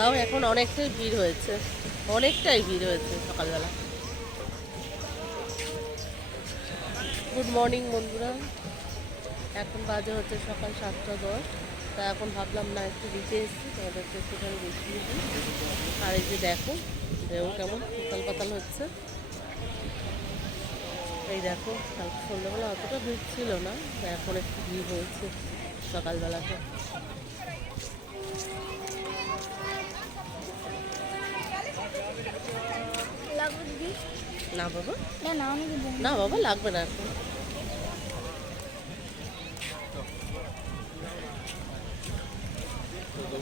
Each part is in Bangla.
তাও এখন অনেকটাই ভিড় হয়েছে, অনেকটাই ভিড় হয়েছে সকালবেলা। গুড মর্নিং বন্ধুরা, এখন বাজে হচ্ছে সকাল 7:10। তা এখন ভাবলাম না একটু দিতে এসেছি, তোমাদেরকে একটুখানি দেখিয়ে দিই। আর এই যে দেখো ঢেউ কেমন উতাল পাতাল হচ্ছে। এই দেখো, কালকে সন্ধ্যাবেলা অতটা ভিড় ছিল না, এখন একটু ভিড় হয়েছে সকালবেলাটা। না বাবা, না বাবা লাগবে না এখন।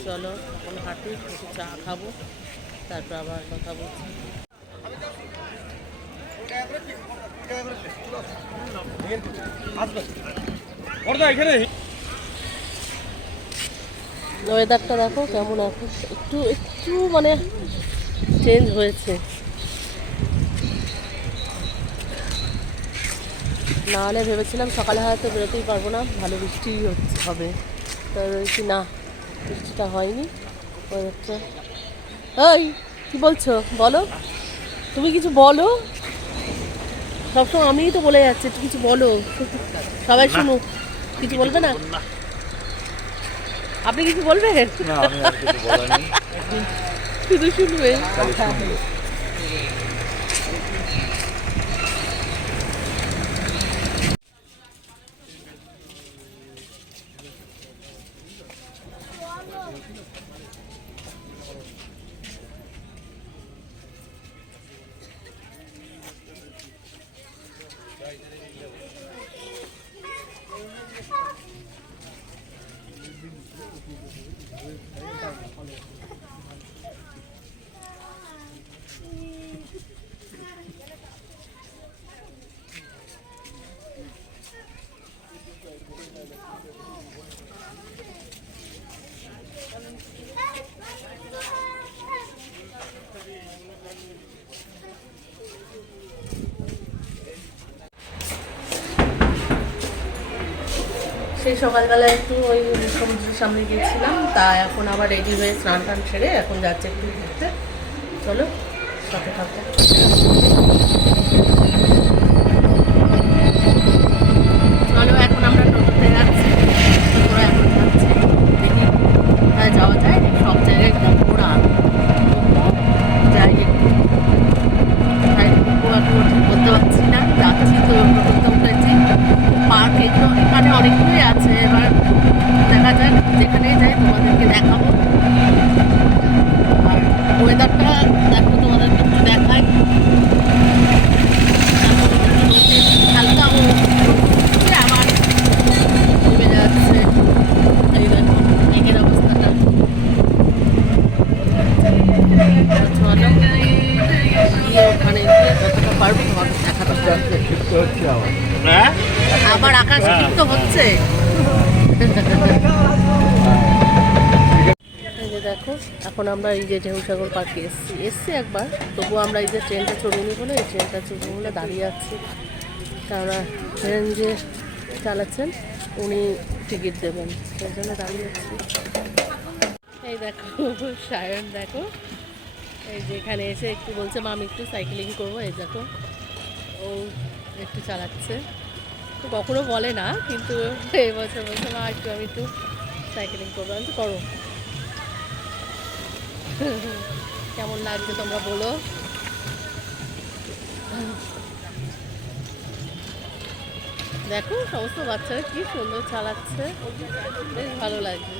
চলো এখন হাঁটি, একটু চা খাবো, তারপর আবার কথা বলছি। ওয়েদারটা দেখো কেমন, এখন একটু একটু মানে চেঞ্জ হয়েছে, না হলে ভেবেছিলাম সকালে হয়তো বেরোতেই পারবো না, ভালো বৃষ্টি হবে, তো কি না বৃষ্টিটা হয়নি। ওয়েদারটা ওই কী বলছো বলো, তুমি কিছু বলো, সবসময় আমিই তো বলে যাচ্ছি, একটু কিছু বলো, সবাই শুনুক। কিছু বলবে না? আপনি কিছু বলবেন? শুধু শুনবে। সেই সকালবেলা একটু ওই সমুদ্রের সামনে গিয়েছিলাম, তা এখন আবার রেডি হয়ে স্নান টান সেরে এখন যাচ্ছে একটু ঘুরতে। চলো সাথে থাকো। চলো এখন আমরা টোটোতে যাচ্ছি, তোমরা এখন যাচ্ছি, দেখি কোথায় যাওয়া যায়। সব জায়গায় ঘোরা যাই একটু, তাই এখন ঠিক বলতে পারছি না। যাচ্ছি তো টোটোতে উঠেছি, পার্ক এখানে অনেকগুলোই আছে, এবার দেখা যাক যেখানেই যাই তোমাদেরকে দেখাবো। আর ওয়েদারটা দেখো, তোমাদেরকে একটু দেখাই, হালকা আবার ডুবে যাচ্ছে। এই দেখো মেঘের অবস্থাটা। চলো গিয়ে ওখানে গিয়ে যতটা পারবো তোমাকে দেখাতে পারবো। আবার আকাশ কিন্তু হচ্ছে। এই যে দেখো, এখন আমরা এই যে ঢেউসাগর পার্কে এসছি একবার, তবুও আমরা এই যে ট্রেনটা চড়িনি বলে, এই ট্রেনটা চড়বো বলে দাঁড়িয়ে আছি। কেননা ট্রেন যে চালাচ্ছেন উনি টিকিট দেবেন, সেই জন্য দাঁড়িয়ে আছি। এই দেখো সায়ন, দেখো এই যে এখানে এসে একটু বলছে মা আমি একটু সাইকেলিং করবো। এই দেখো ও একটু চালাচ্ছে, তো কখনো বলে না, কিন্তু এই বছর বলছে মা আমি একটু সাইকেলিং করবো। আমি তো করো। কেমন লাগছে তোমরা বলো। দেখো সমস্ত বাচ্চারা কি সুন্দর চালাচ্ছে, বেশ ভালো লাগছে।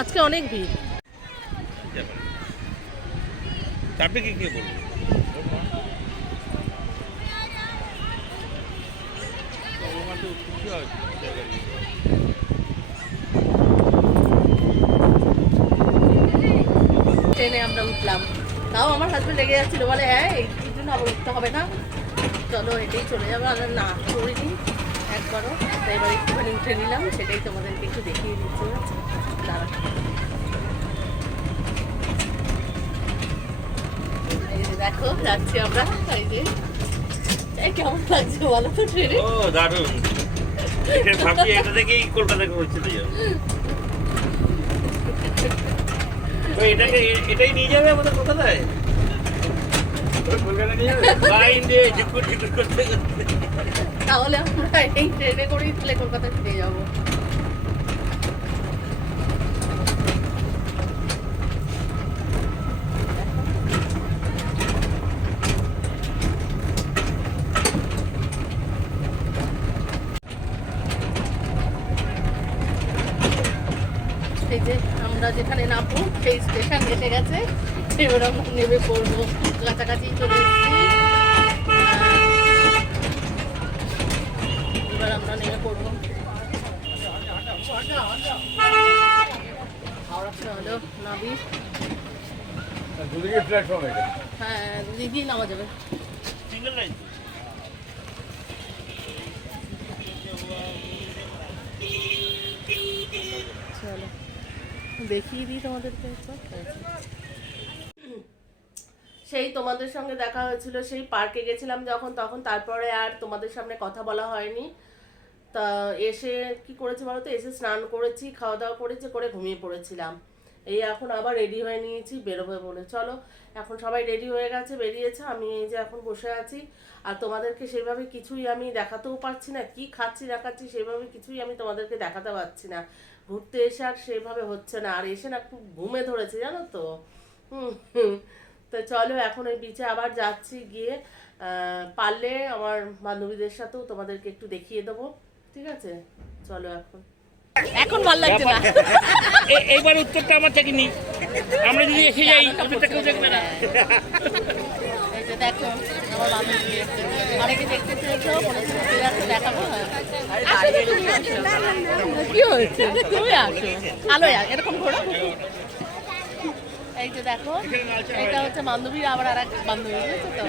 আজকে অনেক ভিড়। আপনি কি কি বলবেন? ট্রেনে আমরা উঠলাম, তাও আমার হাজবেন্ড লেগে যাচ্ছিল, বলে হ্যাঁ এই জন্য আবার উঠতে হবে না, চলো এটাই চলে যাবে। আর না করিনি একবারও, তো এবার একটুখানি উঠে নিলাম, সেটাই তোমাদেরকে একটু দেখিয়ে দিচ্ছি। দাঁড়া, এই যে দেখো যাচ্ছি আমরা। এই যে কেমন লাগছে বলো তো ট্রেনে? ও দারুণ, ভাবছি এটা দেখেই কলকাতা চলে যাবো। এটাকে এটাই নিয়ে যাবে আমাদের কলকাতায়, তাহলে আমরা এই ট্রেনে করেই তাহলে কলকাতা ফিরে যাবো। এই যে আমরা যেখানে নামবো সেই স্টেশন এসে গেছে, এবার আমরা নেমে পড়বো। কাছাকাছি চলে এসেছি, এবার আমরা নেমে পড়বো। চলো নাবি। হ্যাঁ দুদিকেই নামা যাবে। চলো দেখিয়ে দিই তোমাদেরকে। সেই তোমাদের সঙ্গে দেখা হয়েছিল সেই পার্কে গেছিলাম যখন, তখন তারপরে আর তোমাদের সামনে কথা বলা হয়নি। তা এসে কি করেছি বলো তো, এসে স্নান করেছি, খাওয়া দাওয়া করেছি, করে ঘুমিয়ে পড়েছিলাম। এই এখন আবার রেডি হয়ে নিয়েছি বেরোবে বলে। চলো এখন সবাই রেডি হয়ে গেছে, বেরিয়েছে, আমি এই যে এখন বসে আছি। আর তোমাদেরকে সেভাবে কিছুই আমি দেখাতেও পারছি না, কি খাচ্ছি না খাচ্ছি সেভাবে কিছুই আমি তোমাদেরকে দেখাতে পারছি না। ঘুরতে এসে আর সেভাবে হচ্ছে না, আর এসে না খুব ঘুমে ধরেছে জানো তো। তো চলো এখন ওই বিচে আবার যাচ্ছি, গিয়ে পারলে আমার বান্ধবীদের সাথেও তোমাদেরকে একটু দেখিয়ে দেবো, ঠিক আছে? চলো এখন এখন ভালো লাগছে না। এইবার উত্তরটা আমার থেকে নি, আমরা যদি এসে যাই উত্তরটা কেউ দেখবে না। এই যে দেখো আমার বান্ধবী, অনেকে দেখতে চেয়েছো, বলেছিল দেখাবো। কি হয়েছে, তুমি আসো আলো এরকম ঘোরো। এই যে দেখো এটা হচ্ছে বান্ধবী, আবার আর এক বান্ধবী, বুঝেছো তো?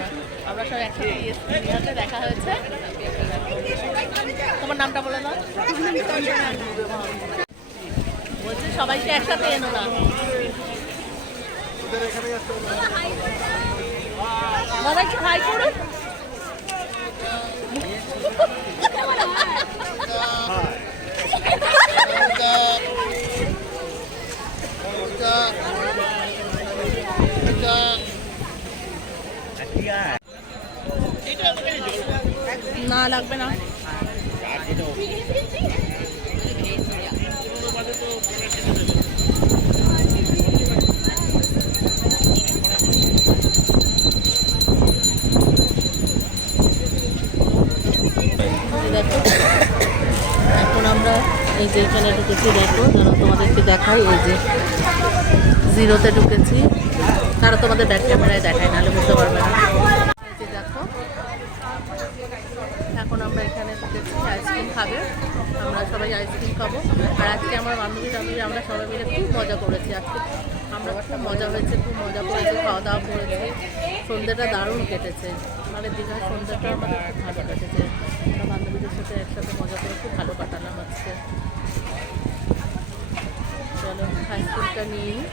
আমরা সব একসাথে গিয়েছি, দেখা হয়েছে। তোমার নামটা বলে দাও। বলছি সবাইকে একসাথে এনো না। দাদা একটু হাই করুন। না লাগবে না। দেখো এখন আমরা এই যে এখানে ঢুকেছি, দেখো ধরো তোমাদেরকে দেখাই, এই যে জিরোতে ঢুকেছি, তারা তোমাদের ব্যাক ক্যামেরায় দেখায়, নাহলে বুঝতে পারবে না। এই যে দেখো এখন আমরা এখানে ঢুকেছি, আইসক্রিম খাবে, আমরা সবাই আইসক্রিম খাবো। আর আজকে আমার বান্ধবী আমরা সবাই মিলে খুব মজা করেছি। আজকে আমরা খুব মজা হয়েছে, খুব মজা করেছি, খাওয়া দাওয়া করেছি, সন্ধ্যেটা দারুণ কেটেছে। মানে দীঘার সন্ধ্যাটা আমাদের খুব ভালো কেটেছে, আমরা বান্ধবীদের সাথে একসাথে মজা করে খুব ভালো কাটালাম আজকে। চলো আইসক্রিমটা নিয়ে নিই।